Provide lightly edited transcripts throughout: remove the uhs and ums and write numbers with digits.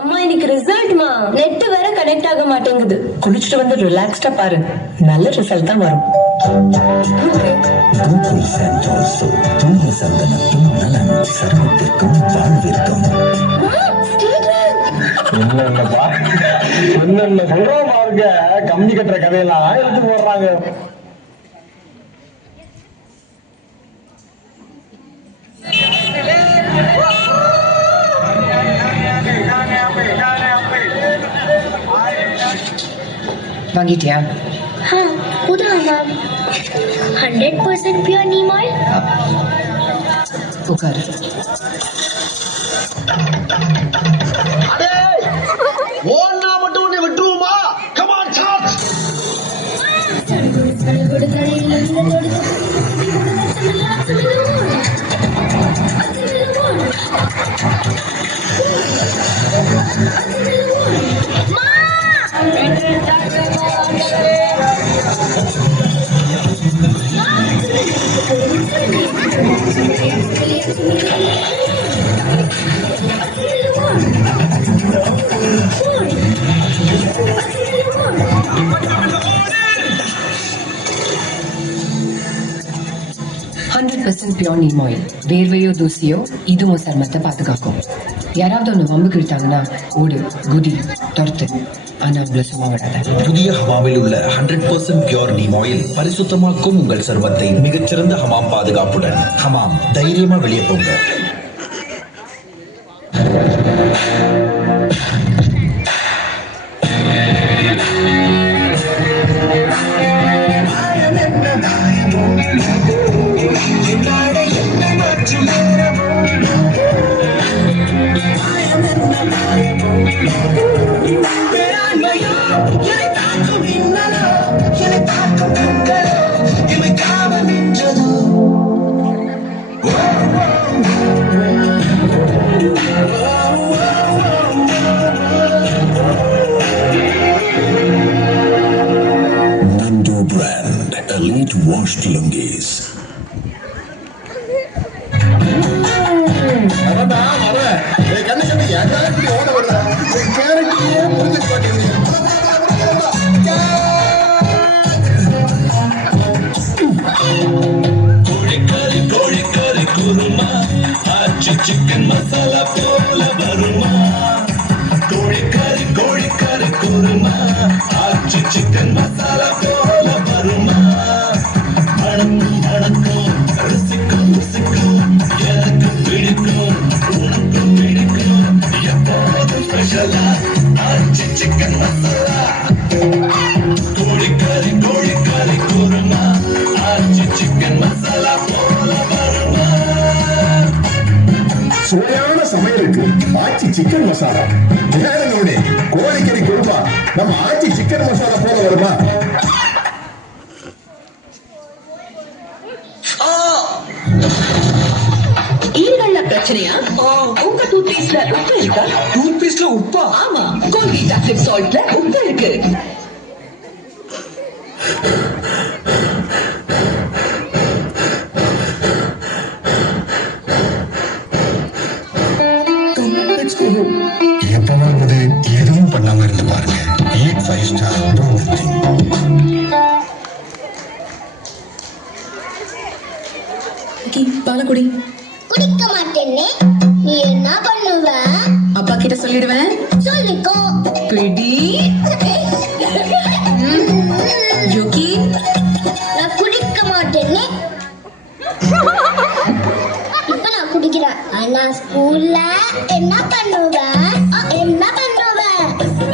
அம்மா இன்னைக்கு ரிசல்ட்மா நெட் வேற கனெக்ட் ஆக மாட்டேங்குது. குளிச்சுட்டு வந்து ரிலாக்ஸ்டா பாரு, நல்ல ரிசல்ட் தான் வரும். தூய சந்தனத்தும் நலன் சருமத்திற்கும் வாழ்விற்கும். என்னென்ன சொல்றோம் பாருங்க, கம்பி கட்டுற கதையெல்லாம் எடுத்து போடுறாங்க. வாங்கிட்டியா? புது மேம் 100% பியூர் நீம் ஆயில். உட்காரு. ஓன்னா மட்டும் உன்னை விட்டுருவோமா? Come on charge. Pure neem oil. வேர்வையோ தூசியோ இதுவும் சருமத்தை பாதுகாக்கும். யாராவது ஒன்று வம்பு கிழித்தாங்கன்னா ஓடு, குதி, துரத்து. ஆனா உங்களை சும்மா விடாத. புதிய ஹமாமில் உள்ள 100% பியூர் நீம் ஆயில் பரிசுத்தமாக்கும் உங்கள் சருமத்தை மிகச்சிறந்த ஹமாம் பாதுகாப்புடன். ஹமாம், தைரியமா வெளியே போங்க. Nando brand elite washed lungis. Chicken masala पोला बरुमा कोड़ी करी कुरमा आज चिकन मसाला पोला बरुमा अणको रसिको எனக்கு பிடிக்கும் உனக்கு பிடிக்கும் எப்போதும் ஸ்பெஷலா आज चिकन मसाला कोड़ी करी कुरमा आज चिकन मसाला पोला बरुमा சுவையான சமையலுக்கு ஆச்சி சிக்கன் மசாலா. கோழிக்கறி குருமா நம்ம ஆச்சி சிக்கன் மசாலா போல வருமா? ஈரல்ல பிரச்சனையா? உங்க டூத் பேஸ்ட்ல உப்பு இருக்கா? டூத் பேஸ்ட்ல உப்பா? ஆமா, கோல்கேட் ஆக்டிவ் சால்ட்ல உப்பு இருக்கு. எப்பவாவது எதுவும் பண்ணாம இருந்து பாருங்க. Eat 5 star, do nothing. Palakudi குடிக்க மாட்டேன்னு நீ என்ன பண்ணுவ? அப்பா கிட்ட சொல்லிடுவேன். சொல்லிக்கோ. பிடி ஜோக்கி. நான் குடிக்க மாட்டேன்னு இப்ப நான் குடிக்கிறேன். ஆனா ஸ்கூல்ல என்ன பண்ணுவேன்?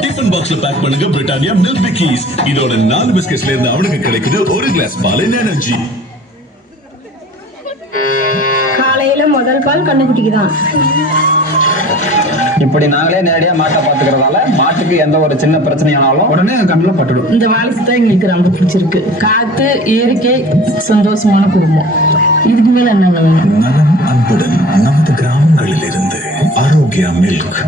டிஃபன் பாக்ஸ்ல பேக் பண்ணுங்க பிரிட்டானியா மில்க் பிக்கீஸ். இதோட 4 பிஸ்கட்ஸ்ல இருந்து அவனுக்கு கிடைக்குது 1 கிளாஸ் பால் எனர்ஜி. காலையில முதல் பால் கண்ணுக்குட்டிக்கு தான். இப்படி நாங்களே நேரடியா மாட்டை பாத்துக்கிறதால மாட்டுக்கு எந்த ஒரு சின்ன பிரச்சனையானாலும் உடனே கண்ணுல பட்டுடும். இந்த வாலிசு தான் எங்களுக்கு ரொம்ப பிடிச்சிருக்கு. காத்து, இயற்கை, சந்தோஷமான குடும்பம். இதுக்கு மேல என்ன வேணும்? நலம் அன்புடன் நமது கிராமங்களில் இருந்து ஆரோக்கியா மில்க்.